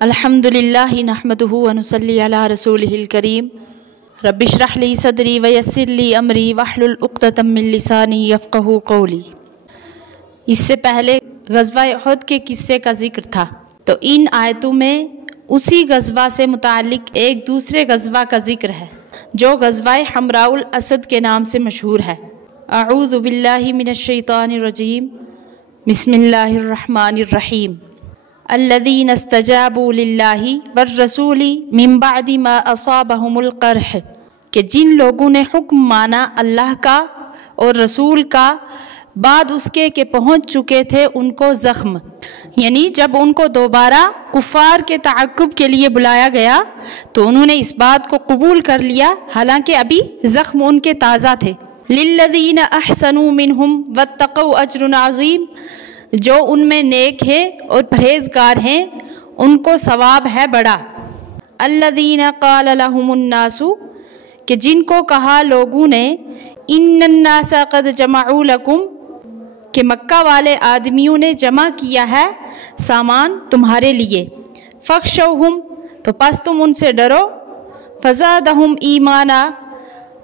अल्हम्दुलिल्लाह नहमदुहु व नुसल्ली अला रसूलिहिल करीम रब्बि इश्रह ली सदरी व यस्सिर ली अमरी वहलुल उक़दतम मिन लिसानी यफ़क़हू क़ौली। इससे पहले ग़ज़वा उहद के किस्से का ज़िक्र था, तो इन आयतों में उसी ग़ज़वा से मुताल्लिक़ एक दूसरे ग़ज़वा का ज़िक्र है जो ग़ज़वा हमराउल असद के नाम से मशहूर है। अऊज़ु बिल्लाहि मिनश शैतानिर रजीम, बिस्मिल्लाहिर रहमानिर रहीम। अल्लज़ीना इस्तजाबू लिल्लाहि वर्रसूली मिन बअदि मा असाबहुमुल क़र्ह, कि जिन लोगों ने हुक्म माना अल्लाह का और रसूल का बाद उसके कि पहुँच चुके थे उनको ज़ख्म, यानी जब उनको दोबारा कुफ़ार के तअक़्क़ुब के लिए बुलाया गया तो उन्होंने इस बात को कबूल कर लिया हालांकि अभी ज़ख्म उनके ताज़ा थे। लिल्लज़ीना अहसनू मिनहुम वत्तक़ौ अज्रुन अज़ीम, जो उनमें नेक है और परहेज़गार हैं उनको सवाब है बड़ा। अल्लज़ीना क़ाल लहुमुन्नासु, कि जिनको कहा लोगों ने इन्नन्नासा क़द जमअू लकुम, कि मक्का वाले आदमियों ने जमा किया है सामान तुम्हारे लिए। फ़ख्शौहुम, तो पस तुम उनसे डरो। फ़ज़ादहुम ईमाना,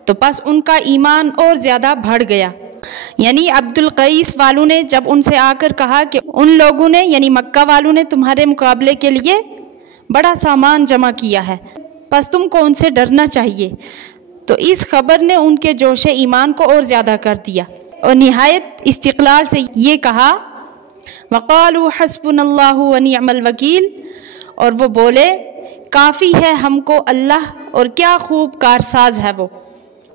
तो पस उनका ईमान और ज़्यादा बढ़ गया। यानी अब्दुल क़ैस वालों ने जब उनसे आकर कहा कि उन लोगों ने यानी मक्का वालों ने तुम्हारे मुकाबले के लिए बड़ा सामान जमा किया है, बस तुमको उनसे डरना चाहिए, तो इस खबर ने उनके जोश ईमान को और ज़्यादा कर दिया और निहायत इस्तिक़लाल से ये कहा वक़ालू हस्बुनल्लाहु व निअमल वकील, और वो बोले काफ़ी है हमको अल्लाह और क्या खूब कारसाज है वो।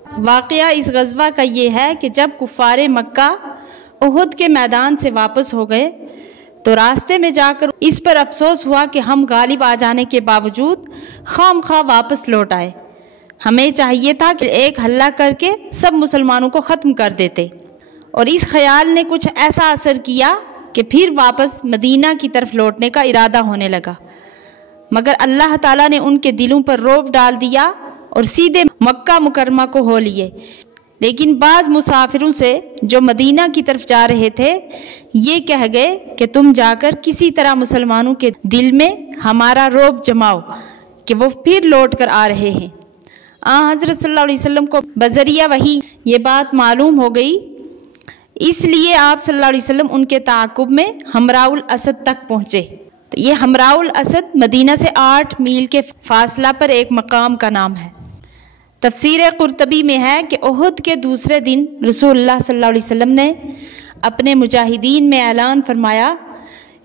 वाक़या इस ग़ज़वा का ये है कि जब कुफ़ारे मक्का उहुद के मैदान से वापस हो गए तो रास्ते में जाकर इस पर अफसोस हुआ कि हम गालिब आ जाने के बावजूद खामख्वाह वापस लौट आए। हमें चाहिए था कि एक हल्ला करके सब मुसलमानों को ख़त्म कर देते, और इस ख़याल ने कुछ ऐसा असर किया कि फिर वापस मदीना की तरफ लौटने का इरादा होने लगा, मगर अल्लाह ताला ने उनके दिलों पर रौब डाल दिया और सीधे मक्का मुकरमा को हो लिए। लेकिन बाज़ मुसाफिरों से जो मदीना की तरफ जा रहे थे ये कह गए कि तुम जाकर किसी तरह मुसलमानों के दिल में हमारा रौब जमाओ कि वो फिर लौट कर आ रहे हैं। हज़रत सल्लल्लाहु अलैहि वसल्लम को बज़रिया वही ये बात मालूम हो गई, इसलिए आप सल्लल्लाहु अलैहि वसल्लम उनके ताक़ुब में हमराउल असद तक पहुँचे। तो ये हमराउल असद मदीना से 8 मील के फासला पर एक मकाम का नाम है। तफसीर कुर्तबी में है कि उहुद के दूसरे दिन रसूलुल्लाह सल्लल्लाहु अलैहि वसल्लम ने अपने मुजाहिदीन में ऐलान फरमाया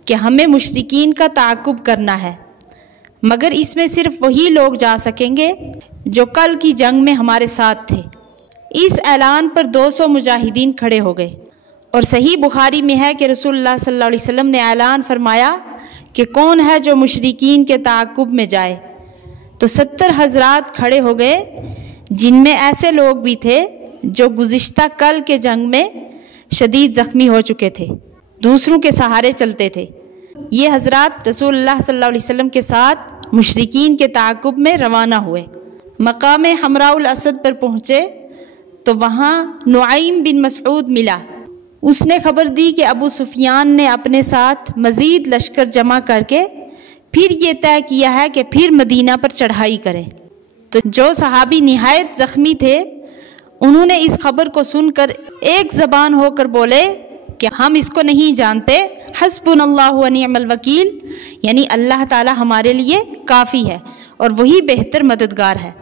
कि हमें मुशरिकीन का ताक़ुब करना है, मगर इसमें सिर्फ वही लोग जा सकेंगे जो कल की जंग में हमारे साथ थे। इस ऐलान पर 200 मुजाहिदीन खड़े हो गए, और सही बुखारी में है कि रसूलुल्लाह सल्लल्लाहु अलैहि वसल्लम ने ऐलान फरमाया कि कौन है जो मुशरिकीन के ताक़ुब में जाए, तो 70 हज़रात खड़े हो गए, जिनमें ऐसे लोग भी थे जो गुज़िश्ता कल के जंग में शदीद ज़ख्मी हो चुके थे, दूसरों के सहारे चलते थे। ये हज़रात रसूलुल्लाह सल्लल्लाहु अलैहि वसल्लम के साथ मुशरिकीन के ताक़ुब में रवाना हुए। मकाम हमराउल असद पर पहुँचे तो वहाँ नुआइम बिन मसऊद मिला। उसने खबर दी कि अबू सुफियान ने अपने साथ मज़ीद लश्कर जमा करके फिर ये तय किया है कि फिर मदीना पर चढ़ाई करें। तो जो सहाबी निहायत ज़ख्मी थे उन्होंने इस खबर को सुनकर एक ज़बान होकर बोले कि हम इसको नहीं जानते, हस्बुनल्लाहु व निअमल वकील, यानी अल्लाह ताला हमारे लिए काफ़ी है और वही बेहतर मददगार है।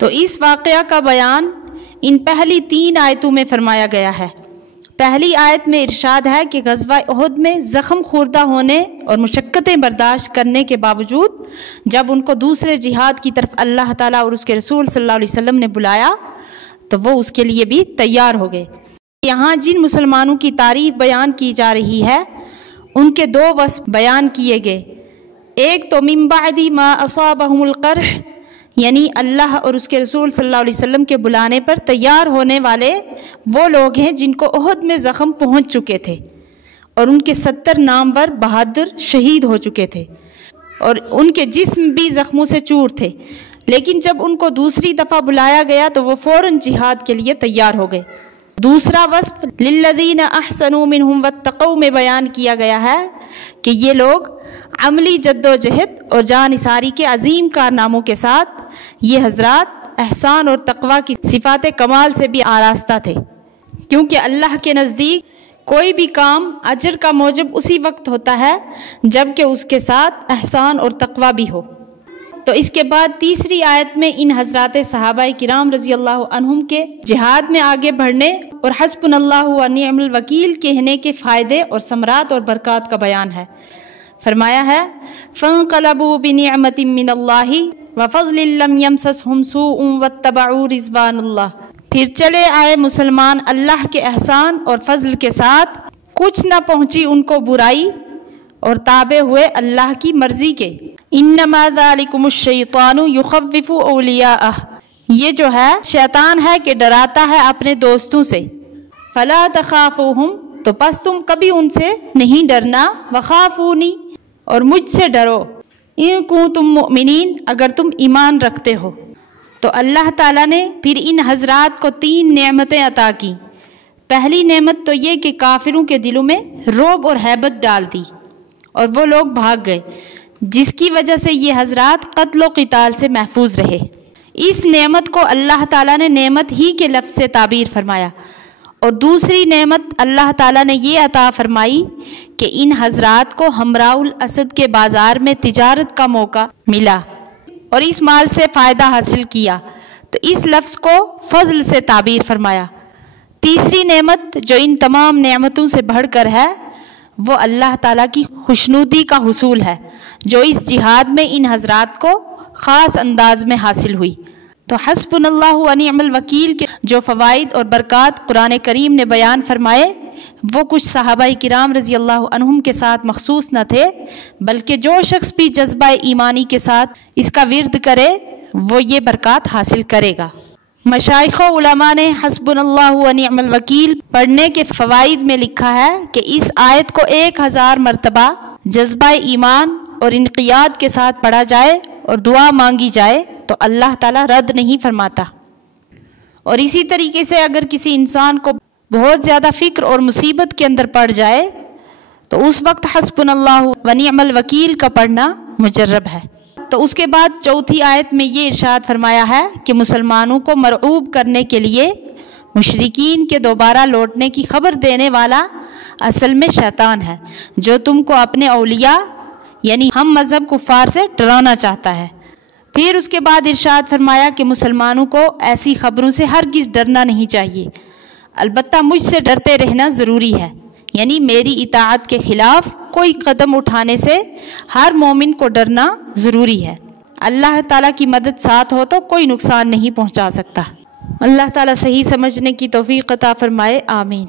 तो इस वाक़या का बयान इन पहली 3 आयतों में फरमाया गया है। पहली आयत में इरशाद है कि ग़ज़वा उहुद में ज़ख़्म खुर्दा होने और मुशक्क़तें बर्दाश्त करने के बावजूद जब उनको दूसरे जिहाद की तरफ अल्लाह ताला और उसके रसूल सल्लल्लाहु अलैहि वसल्लम ने बुलाया तो वो उसके लिए भी तैयार हो गए। यहाँ जिन मुसलमानों की तारीफ़ बयान की जा रही है उनके 2 वस्फ़ बयान किए गए। एक तो मिन बअदि मा असाबहुमुल क़र्ह, यानी अल्लाह और उसके रसूल सल्लल्लाहु अलैहि वसल्लम के बुलाने पर तैयार होने वाले वो लोग हैं जिनको उहुद में ज़ख़्म पहुँच चुके थे और उनके 70 नामवर बहादुर शहीद हो चुके थे और उनके जिस्म भी ज़ख्मों से चूर थे, लेकिन जब उनको दूसरी दफ़ा बुलाया गया तो वो फ़ौरन जिहाद के लिए तैयार हो गए। दूसरा वस्फ़ लिल्लज़ीना अहसनू मिनहुम वत्तक़ौ में बयान किया गया है कि ये लोग عملی جدوجہد اور جانثاری کے عظیم کارناموں کے ساتھ یہ حضرات احسان اور تقوی کی صفات کمال سے بھی آراستہ تھے، کیونکہ اللہ کے نزدیک کوئی بھی کام اجر کا موجب اسی وقت ہوتا ہے جب کہ اس کے ساتھ احسان اور تقوی بھی ہو۔ تو اس کے بعد تیسری آیت میں ان حضرات صحابہ کرام رضی اللہ عنہم کے جہاد میں آگے بڑھنے اور حسبنا اللہ و نعم الوکیل کہنے کے فائدے اور ثمرات اور برکات کا بیان ہے۔ فرمایا ہے فانقلبوا بنعمت من اللہ وفضل لم یمسسہم سوء واتبعوا رضوان اللہ، پھر چلے آئے مسلمان اللہ کے احسان اور فضل کے ساتھ، کچھ نہ پہنچی ان کو برائی اور تابع ہوئے اللہ کی مرضی کے۔ انما ذالکم الشیطان یخوف اولیاءہ، یہ جو ہے شیطان ہے کہ ڈراتا ہے اپنے دوستوں سے۔ فلا تخافوہم، تو پس تم کبھی ان سے نہیں ڈرنا، وخافونی، اور مجھ سے ڈرو، ان کنتم مؤمنین، اگر تم ایمان رکھتے ہو۔ تو اللہ تعالیٰ نے پھر ان حضرات کو 3 نعمتیں عطا کی۔ پہلی نعمت تو یہ کہ کافروں کے دلوں میں رعب اور ہیبت ڈال دی اور وہ لوگ بھاگ گئے، جس کی وجہ سے یہ حضرات قتل و قتال سے محفوظ رہے۔ اس نعمت کو اللہ تعالیٰ نے نعمت ہی کے لفظ سے تعبیر فرمایا۔ اور دوسری نعمت اللہ تعالیٰ نے یہ عطا فرمائی کہ ان حضرات کو حمراء الاسد کے بازار میں تجارت کا موقع ملا اور اس مال سے فائدہ حاصل کیا، تو اس لفظ کو فضل سے تعبیر فرمایا۔ تیسری نعمت جو ان تمام نعمتوں سے بڑھ کر ہے وہ اللہ تعالیٰ کی خوشنودی کا حصول ہے، جو اس جہاد میں ان حضرات کو خاص انداز میں حاصل ہوئی۔ تو حسبنا اللہ و نعم الوکیل کے جو فوائد اور برکات قرآن کریم نے بیان فرمائے وہ کچھ صحابہ کرام رضی اللہ عنہم کے ساتھ مخصوص نہ تھے، بلکہ جو شخص بھی جذبہ ایمانی کے ساتھ اس کا ورد کرے وہ یہ برکات حاصل کرے گا۔ مشائخ و علماء نے حسبنا اللہ و نعم الوکیل پڑھنے کے فوائد میں لکھا ہے کہ اس آیت کو 1000 مرتبہ جذبہ ایمان اور انقیاد کے ساتھ پڑھا جائے اور دعا مانگی جائے تو اللہ تعالیٰ رد نہیں فرماتا۔ اور اسی طریقے سے اگر کسی انسان کو بہت زیادہ فکر اور مصیبت کے اندر پڑ جائے تو اس وقت حسبنا اللہ و نعم الوکیل کا پڑھنا مجرب ہے۔ تو اس کے بعد چوتھی آیت میں یہ ارشاد فرمایا ہے کہ مسلمانوں کو مرعوب کرنے کے لیے مشرکین کے دوبارہ لوٹنے کی خبر دینے والا اصل میں شیطان ہے، جو تم کو اپنے اولیاء یعنی ہم مذہب کفار سے ڈرانا چاہتا ہے۔ پھر اس کے بعد ارشاد فرمایا کہ مسلمانوں کو ایسی خبروں سے ہرگز ڈرنا نہیں چاہیے، البتہ مجھ سے ڈرتے رہنا ضروری ہے، یعنی میری اطاعت کے خلاف کوئی قدم اٹھانے سے ہر مومن کو ڈرنا ضروری ہے۔ اللہ تعالیٰ کی مدد ساتھ ہو تو کوئی نقصان نہیں پہنچا سکتا۔ اللہ تعالیٰ صحیح سمجھنے کی توفیق عطا فرمائے، آمین۔